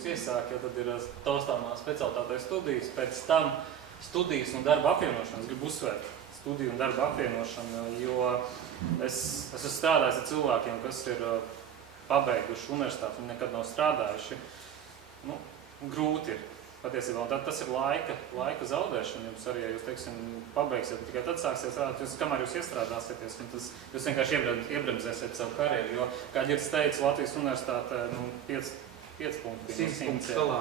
jūs iesāk, jo tad ir taustāmā specialitātei studijas, pēc tam studijas un darba apvienošana. Es gribu uzsvērt studiju un darba apvienošanu, jo es esmu strādājis ar cilvēkiem, kas ir pabeiguši universitāti un nekad nav strādājuši. Nu, grūti ir. Patiesībā, un tad tas ir laika zaudēšana jums arī, ja jūs, teiksim, pabeigsiet, tikai tad sāksiet strādāt, kamēr jūs iestrādāsieties, un tas jūs vienkārši iebremzēsiet savu karjeru, jo, kā Ģirds teica, Latvijas universitātē, 5 punkti. 100 punktu skalā,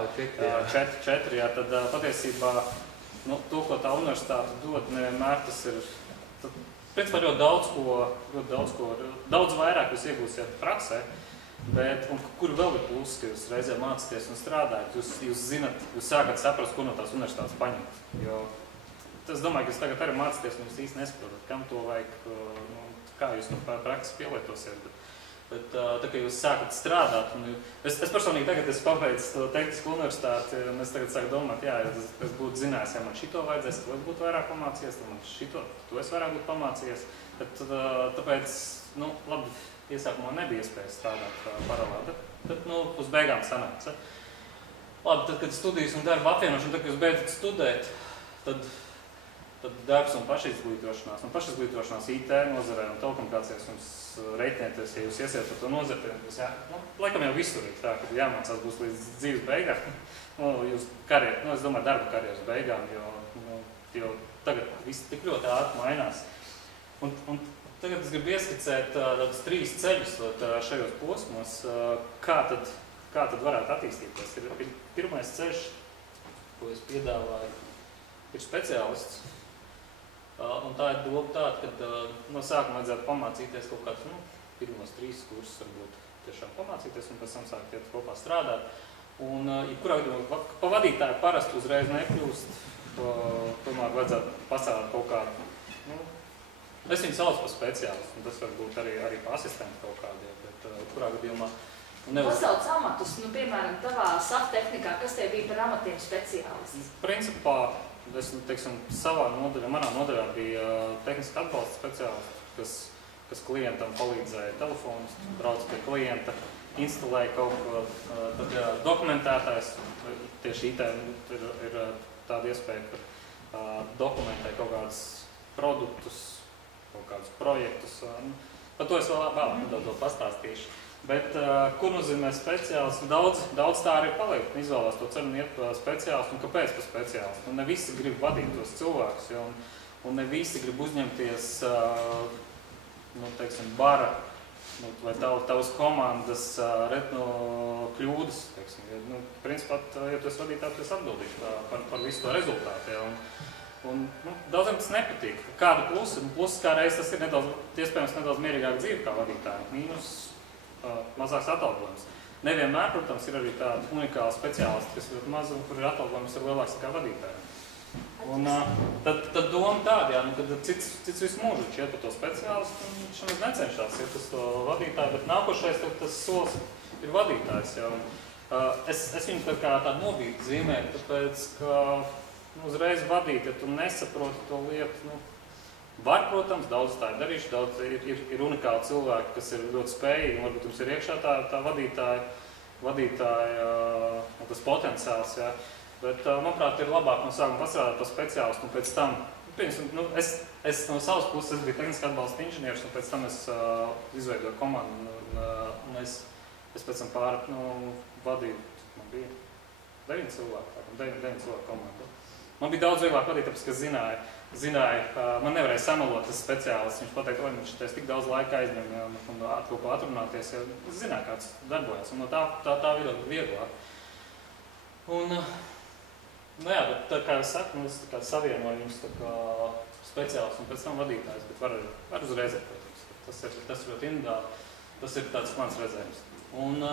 4, jā, tad patiesībā, to, ko tā universitāte dod, nevienmēr tas ir, principā daudz vairāk jūs iegūsiet praksē, bet, un kur vēl ir pluss, ka jūs reizē mācāties un strādājat, jūs zinat, jūs sākat saprast, ko no tās universitātes paņemt. Jo es domāju, ka jūs tagad arī mācāties un jūs īsti nesaprotat, kam to vajag, kā jūs no prakses pielietosiet. Bet tā, ka jūs sākat strādāt, un es personīgi tagad esmu pabeidzis to tehnisku universitāti, un es tagad sāku domāt, jā, es būtu zinājis, ja man šito vajadzēs, to es būtu vairāk pamācījies, man šito, to es vairāk būtu pamācījies. Bet tāpēc, labi, iesākumā nebija iespējas strādāt paralēli, bet uz beigām sanāca. Labi, tad, kad studijas un darba apvienošana, tad, kad jūs beidzat studēt, tad darbs un pašizglītošanās. Un pašizglītošanās IT nozarē un telekomunikācijās jums reiķinieties, ja jūs iesiet par to nozari, laikam jau visur ir tā, ka jāmācās būs līdz dzīves beigām. Jūs es domāju, darba karjeras beigām, jo tagad viss tik ļoti ātri mainās. Un tagad es gribu ieskicēt tādus 3 ceļus šajos posmos, kā tad varētu attīstīties. Ir pirmais ceļš, ko es piedāvāju, ir speciālists. Un tā ir doma tāda, ka no sākuma vajadzētu pamācīties kaut kādus, pirmos 3 kursus varbūt tiešām pamācīties un pēc tam sākt iet kopā strādāt. Un, jebkurā gadījumā, pa vadītāju parasti uzreiz nekļūst, tomēr vajadzētu pasādāt kaut kādu, es viņu saucu par speciālistu, un tas var būt arī pa asistentu kaut kādiem, bet kurā gadījumā Pasauc amatus, piemēram, tavā saftehnikā, kas tev bija par amatiem speciālists? Principā, teiksim, manā nodaļā bija tehniska atbalsta speciālists, kas klientam palīdzēja telefonus, brauc pie klienta, instalēja kaut ko, tad dokumentētājs, tieši IT ir tāda iespēja, ka dokumentē kaut kādus produktus, kaut kādus projektus. Par to es vēl nedaudz pastāstīšu. Bet, ko nozīmē speciālists? Daudz tā arī paliek. Izvēlās to ceļu un iet pa speciālistu. Un kāpēc pa speciālistu? Ne visi grib vadīt tos cilvēkus, un ne visi grib uzņemties, teiksim, bara vai tavas komandas kļūdas. Teiksim. Principā, ja tu esi vadītājs, tu esi atbildīgs par visu to rezultātu. Un daudziem tas nepatīk. Kāda plusa? Pluss kā reiz tas ir iespējams nedaudz mierīgāk dzīve kā vadītāji. Mīnus mazāks atalgojums. Nevienmēr, protams, ir arī tādi unikāli speciālisti, kas ir ļoti mazi un kur ir atalgojums ir lielāks kā vadītāji. Un tad doma tāda, kad cits visu mūžu iet par to speciālistu, un viņš nemaz necenšās iet uz to vadītāju, bet nākošais tas solis ir vadītājs. Es viņu tādu nobīdi zīmēju, tāpēc, ka uzreiz vadīt, ja tu nesaproti to lietu, var, protams, daudz tā ir darījuši, daudz ir unikāli cilvēki, kas ir ļoti spējīgi, un varbūt jums ir iekšā tā vadītāja tas potenciāls, jā. Bet, manuprāt, ir labāk no sākuma pastrādāt par speciālistu, un pēc tam, es no savas puses biju tehniski atbalsta inženieris, un pēc tam es izveidoju komandu, un es pēc tam vadīju, man bija 9 cilvēku komandu. Man bija daudz vieglāk vadīt, tāpēc, ka zināja, man nevarēja samalot tas speciālists. Viņš pateica, ka viņš tik daudz laika aizņem un kaut ko atrunāties, ja es zināju, kāds darbojas. Un no tā vidot vieglāk. Un, bet tā kā es saku, es savienoju viņus speciālists un pēc tam vadītājs, bet var uzreiz, protams. Tas ir ļoti individuāli. Tas ir tāds mans redzējums. Un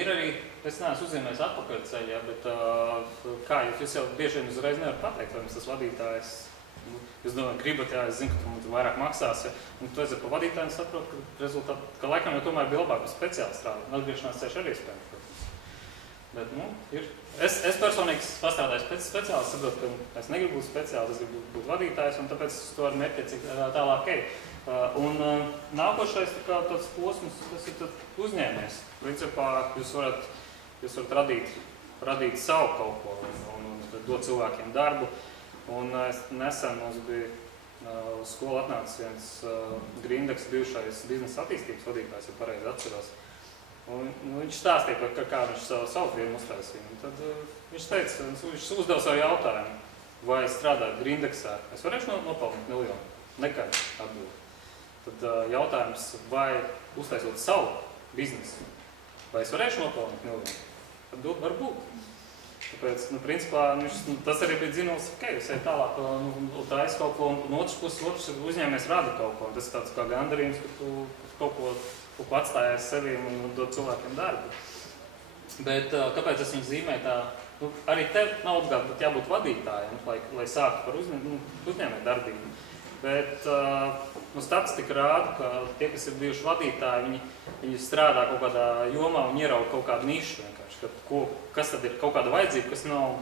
ir arī, es neesmu uzzīmējis atpakaļceļā, bet kā jūs jau bieži vien uzreiz nevarat pateikt, vai jums tas vadītājs, jūs domājat, gribat, es zinu, ka tu vairāk maksās, un tu esi pa vadītājiem saprot, ka laikam jau tomēr bija labāk par speciāli strādāt, un atgriešanās ceļš arī iespējams, protams. Bet, ir. Es personīgi pastrādāju pēc speciālists, saprotu, ka es negribu būt speciālists, es gribu būt vadītājs, un tāpēc es to ar mērķiecīgi tālāk eju. Un nākošais tāds posms, tas ir uzņēmējs. Principā jūs varat radīt savu kaut ko un dot cilvēkiem darbu. Un nesen mums bija uz skolu atnācis viens Grindeks bijušais biznesa attīstības vadītājs, ja pareizi atceros. Un viņš stāstīja, kā viņš savu firmu uztaisīja. Un tad viņš teica, viņš uzdeva savu jautājumu, vai strādāt Grindeksā. Es varēšu nopelnīt miljonu? Nekad atbild. Tad jautājums, vai uztaisot savu biznesu, vai es varēšu nopelnīt miljonu? Tad varbūt. Tāpēc, principā, tas arī bija zinājums, ka es eju tālāk, taisa kaut ko, un otrs puses uzņēmējs rada kaut ko. Tas ir tāds kā gandarījums, ka tu kaut ko atstājies sevīm un dod cilvēkiem darbu. Bet kāpēc es viņu zīmēju tā? Arī tev nav obligāti jābūt vadītājiem, lai sāktu par uzņēmēju darbību. Bet statistika rāda, ka tie, kas ir bijuši vadītāji, viņi strādā kaut kādā jomā un ierauga kaut kādu nišu vienkārši. Kas tad ir kaut kāda vajadzība, kas nav,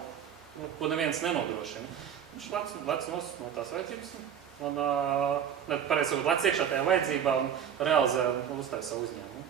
ko neviens nenodrošina. Viņš lec no tās vajadzības un pareizi lec iekšā tajā vajadzībā un realizē un uztāja savu uzņēmumu.